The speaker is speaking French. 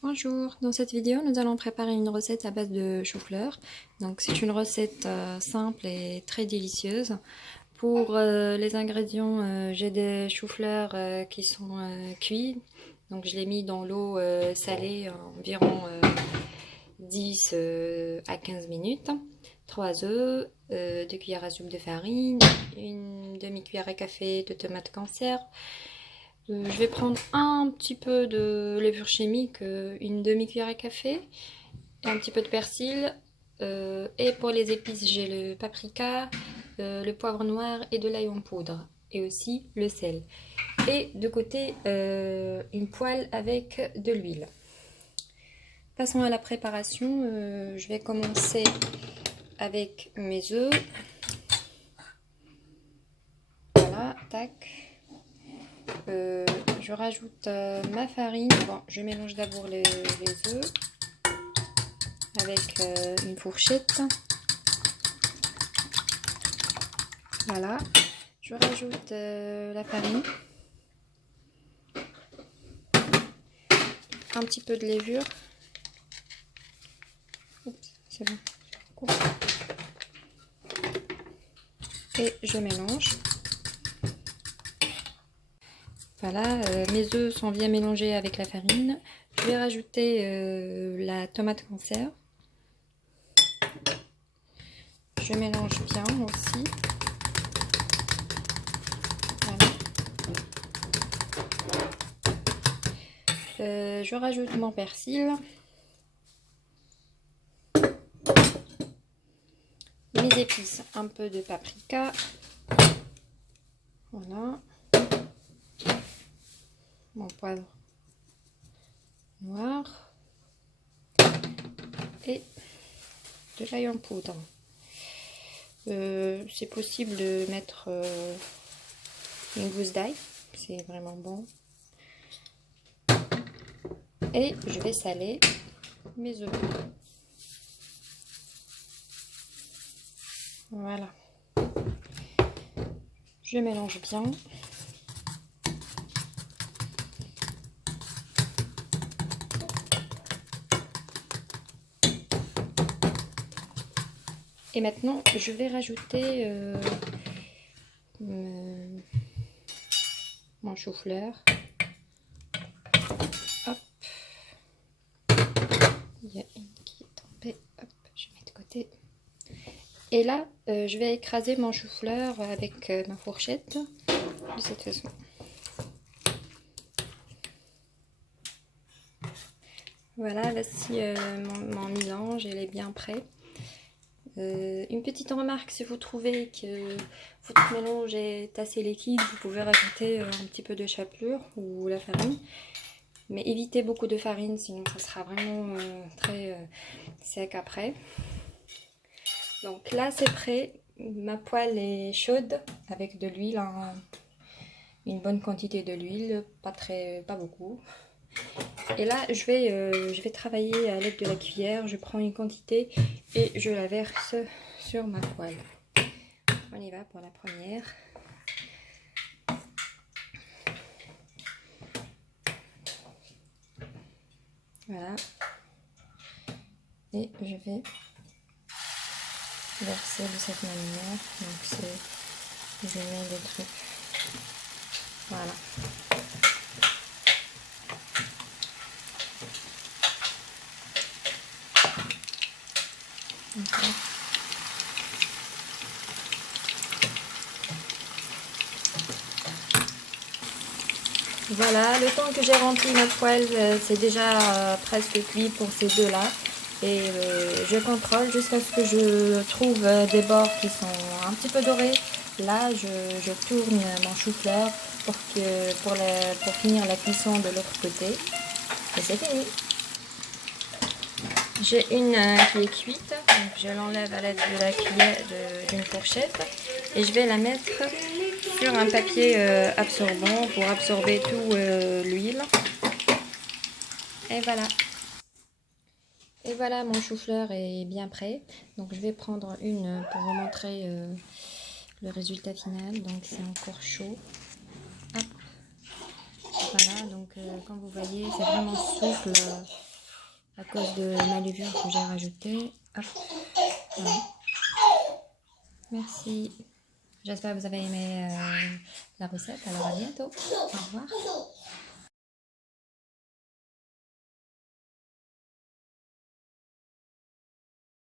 Bonjour, dans cette vidéo nous allons préparer une recette à base de chou-fleur. Donc c'est une recette simple et très délicieuse. Pour les ingrédients, j'ai des choux-fleurs qui sont cuits. Donc je l'ai mis dans l'eau salée environ 10 à 15 minutes. 3 œufs, 2 cuillères à soupe de farine, une demi-cuillère à café de tomates conserve. Je vais prendre un petit peu de levure chimique, une demi-cuillère à café, et un petit peu de persil. Et pour les épices, j'ai le paprika, le poivre noir et de l'ail en poudre. Et aussi le sel. Et de côté, une poêle avec de l'huile. Passons à la préparation. Je vais commencer avec mes œufs. Voilà, tac. Je rajoute ma farine. Bon, je mélange d'abord les œufs avec une fourchette. Voilà. Je rajoute la farine. Un petit peu de levure. Oups, c'est bon. Et je mélange. Voilà, mes œufs sont bien mélangés avec la farine. Je vais rajouter la tomate conserve. Je mélange bien aussi. Voilà. Je rajoute mon persil. Mes épices, un peu de paprika. Voilà. Mon poivre noir. Et de l'ail en poudre. C'est possible de mettre une gousse d'ail, c'est vraiment bon. Et je vais saler mes œufs. Voilà. Je mélange bien. Et maintenant, je vais rajouter mon chou-fleur. Hop. Il y a une qui est tombée. Hop, je mets de côté. Et là, je vais écraser mon chou-fleur avec ma fourchette de cette façon. Voilà, voici mon mélange, il est bien prêt. Une petite remarque, si vous trouvez que votre mélange est assez liquide, vous pouvez rajouter un petit peu de chapelure ou la farine. Mais évitez beaucoup de farine, sinon ça sera vraiment très sec après. Donc là c'est prêt, ma poêle est chaude avec de l'huile, une bonne quantité de l'huile, pas beaucoup. Et là je vais travailler à l'aide de la cuillère, je prends une quantité et je la verse sur ma poêle. On y va pour la première. Voilà. Et je vais verser de cette manière. Donc je mets des trucs. Voilà. Okay. Voilà, le temps que j'ai rempli ma poêle, c'est déjà presque cuit pour ces deux-là. Et je contrôle jusqu'à ce que je trouve des bords qui sont un petit peu dorés. Là, je tourne mon chou-fleur pour finir la cuisson de l'autre côté. Et c'est fini. J'ai une qui est cuite, donc je l'enlève à l'aide de la cuillère d'une fourchette et je vais la mettre sur un papier absorbant pour absorber tout l'huile. Et voilà. Et voilà, mon chou-fleur est bien prêt. Donc je vais prendre une pour vous montrer le résultat final. Donc c'est encore chaud. Hop. Voilà, donc comme vous voyez, c'est vraiment souple. à cause de ma levure que j'ai rajoutée. Hop. Voilà. Merci. J'espère que vous avez aimé la recette. Alors à bientôt. Au revoir.